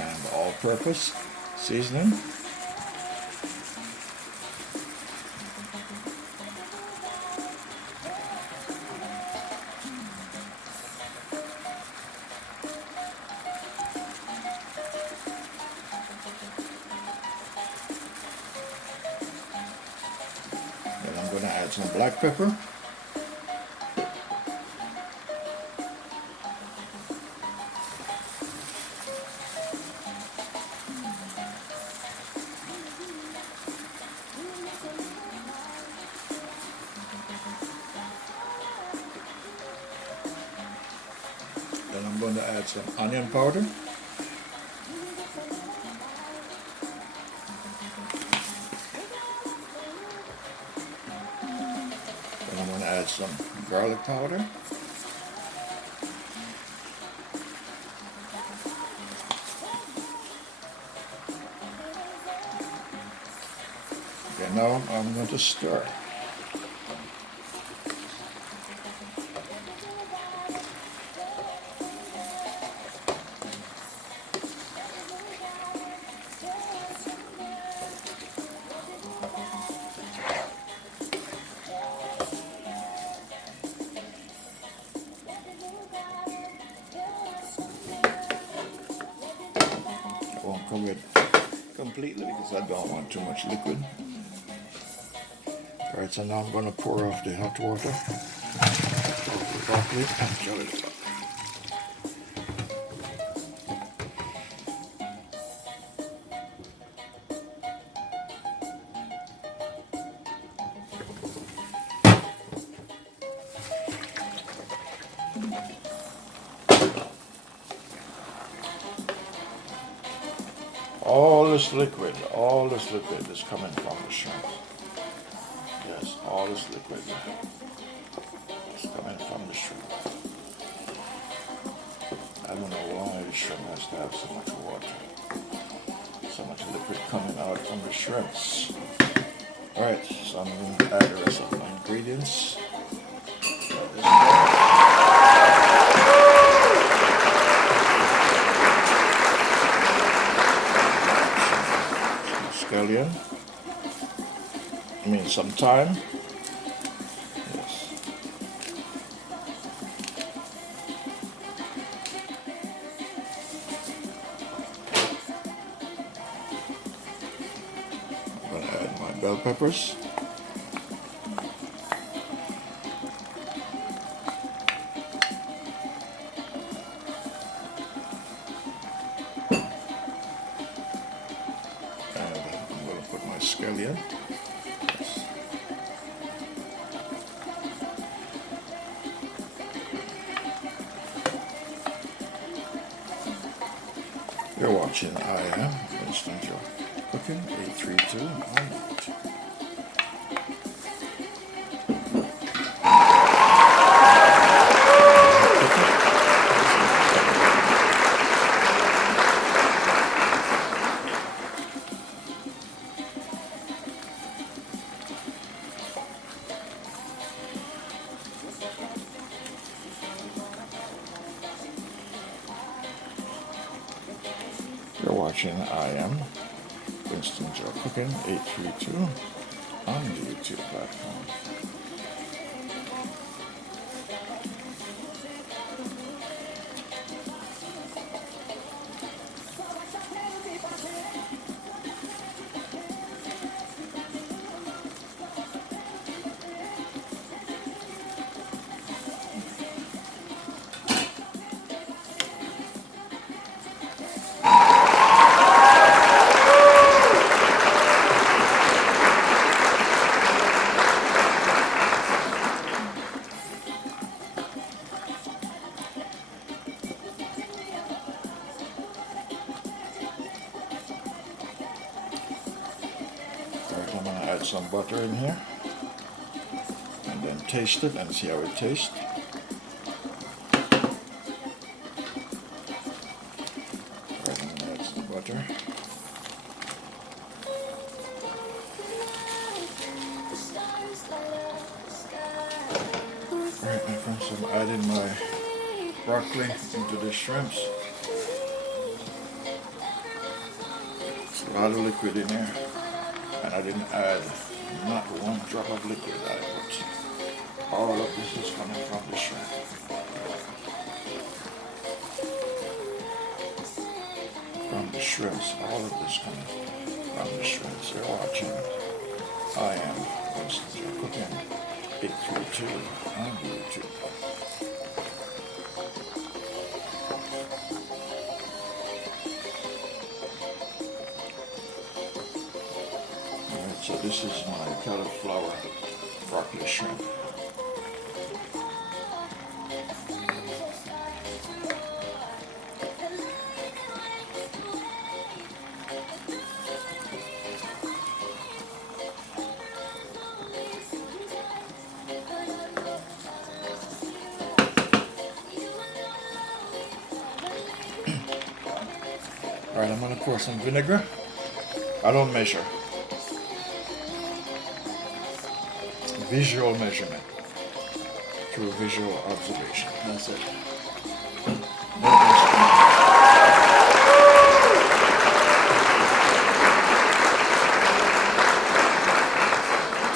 and all-purpose seasoning. Then I'm going to add some black pepper. Then I'm going to add some onion powder. Then I'm going to add some garlic powder. Okay, now I'm going to stir. I won't cover it completely because I don't want too much liquid. Alright, so now I'm going to pour off the hot water over the broccoli and fill it up. All this liquid is coming from the shrimp. Yes, all this liquid is coming from the shrimp. I don't know why the shrimp has to have so much water, so much liquid coming out from the shrimps. Alright, so I'm going to add the rest of my ingredients. Scallion. I mean some thyme. Yes. I'm going to add my bell peppers. Scallion. Yes. You're watching I Am Winston GeL Cooking 832 on YouTube. You're watching I Am Winston GeL Cooking 832 on the YouTube platform. I'm going to add some butter in here and then taste it and see how it tastes. Alright, I'm going to add some butter. Alright, my friends, I'm adding my broccoli into the shrimps. A lot of liquid in here, and I didn't add not one drop of liquid. I put all of this is coming from the shrimp. From the shrimps, all of this coming from the shrimps. You're watching. I am Winston GeL Cooking 832 on YouTube. Alright, so this is my cauliflower broccoli shrimp. Alright, I'm going to pour some vinegar. I don't measure. Visual measurement through visual observation. That's it.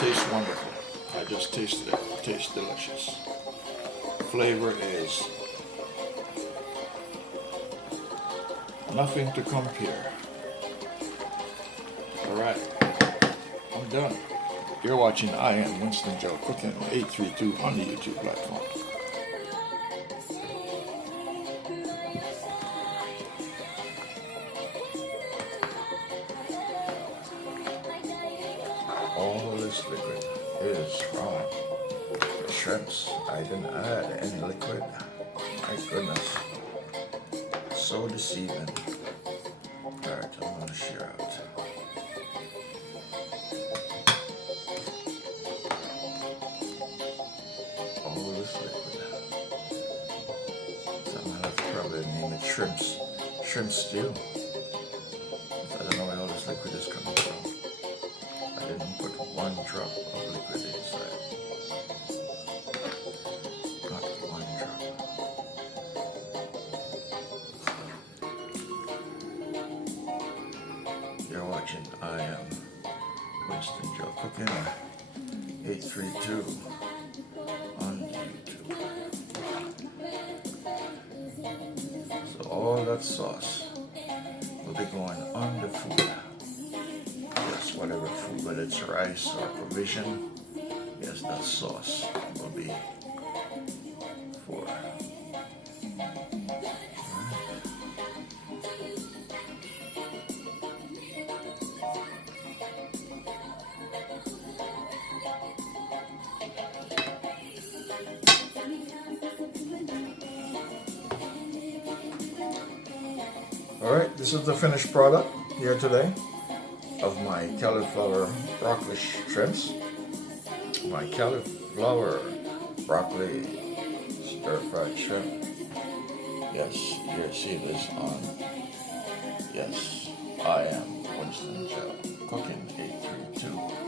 Tastes wonderful. I just tasted it. It tastes delicious. Flavor is nothing to compare. Alright, I'm done. You're watching I Am Winston GeL Cooking 832 on the YouTube platform. All this liquid is from the shrimps. I didn't add any liquid. My goodness. So deceiving. Alright, I'm going to share out. All this liquid. So I'm going to have to probably name it shrimp stew. I don't know where all this liquid is coming from. I didn't put one drop of liquid inside. Not one drop. You're watching I Am Winston GeL Cooking 832 on YouTube. So all that sauce will be going on the food. Yes, whatever food, whether it's rice or provision, yes, that sauce will be for. Alright, this is the finished product here today of my cauliflower broccoli shrimps. My cauliflower broccoli stir-fried shrimp. Yes, you see this on. Yes, I Am Winston GeL Cooking 832.